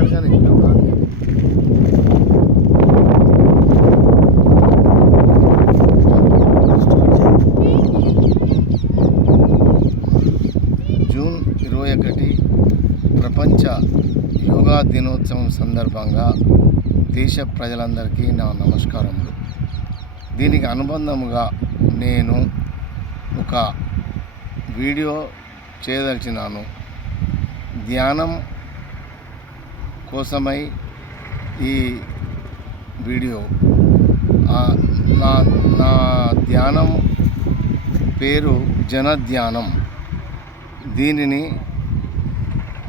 మాట్లాడగానే June 21 ప్రపంచ యోగా దినోత్సవం సందర్భంగా దేశ ప్రజలందరికీ నా నమస్కారములు. దీనికి అనుబంధముగా నేను ఒక వీడియో చేయదలిచినాను. ధ్యానం కోసమై ఈ వీడియో. నా ధ్యానం పేరు జనధ్యానం. దీనిని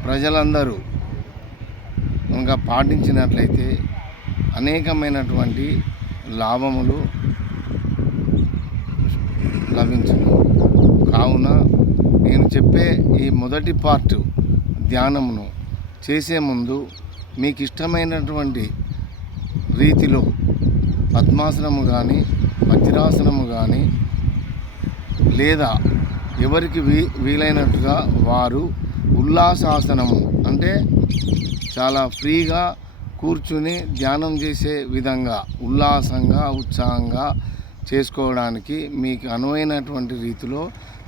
ప్రజలందరూ ఇంకా పాటించినట్లయితే అనేకమైనటువంటి లాభములు లభించును. కావున నేను చెప్పే ఈ మొదటి పార్ట్ ధ్యానమును చేసే ముందు మీకు ఇష్టమైనటువంటి రీతిలో పద్మాసనము కానీ వజ్రాసనము కానీ లేదా ఎవరికి వీలైనట్టుగా వారు ఉల్లాసాసనము అంటే చాలా ఫ్రీగా కూర్చుని ధ్యానం చేసే విధంగా ఉల్లాసంగా ఉత్సాహంగా చేసుకోవడానికి మీకు అనువైనటువంటి రీతిలో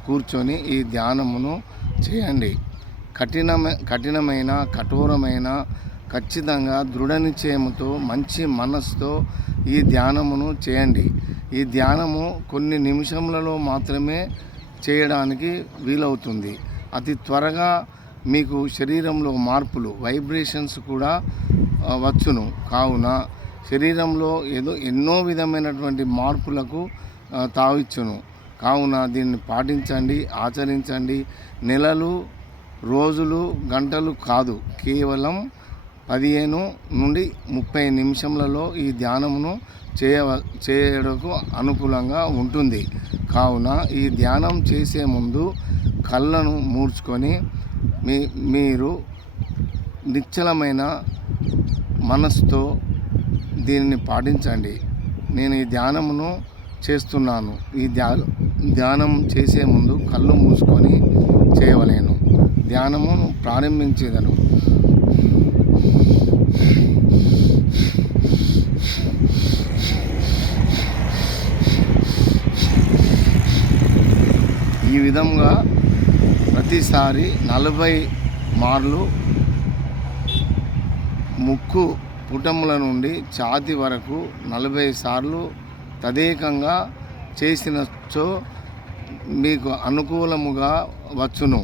కూర్చొని ఈ ధ్యానమును చేయండి. కఠినమైన కఠోరమైన ఖచ్చితంగా దృఢ నిశ్చయముతో మంచి మనస్సుతో ఈ ధ్యానమును చేయండి. ఈ ధ్యానము కొన్ని నిమిషములలో మాత్రమే చేయడానికి వీలవుతుంది. అతి త్వరగా మీకు శరీరంలో మార్పులు వైబ్రేషన్స్ కూడా వచ్చును. కావున శరీరంలో ఎన్నో విధమైనటువంటి మార్పులకు తావిచ్చును. కావున దీన్ని పాటించండి, ఆచరించండి. నెలలు, రోజులు, గంటలు కాదు, కేవలం 15 నుండి 30 నిమిషములలో ఈ ధ్యానమును చేయడానికి అనుకూలంగా ఉంటుంది. కావున ఈ ధ్యానం చేసే ముందు కళ్ళను మూర్చుకొని మీరు నిశ్చలమైన మనసుతో దీనిని పాటించండి. నేను ఈ ధ్యానమును చేస్తున్నాను. ఈ ధ్యానం చేసే ముందు కళ్ళు మూసుకొని చేయవలేను. ధ్యానమును ప్రారంభించేదను. ఈ విధంగా ప్రతిసారి 40 మార్లు ముక్కు పుటముల నుండి ఛాతీ వరకు 40 సార్లు తదేకంగా చేసినచో మీకు అనుకూలముగా వచ్చును.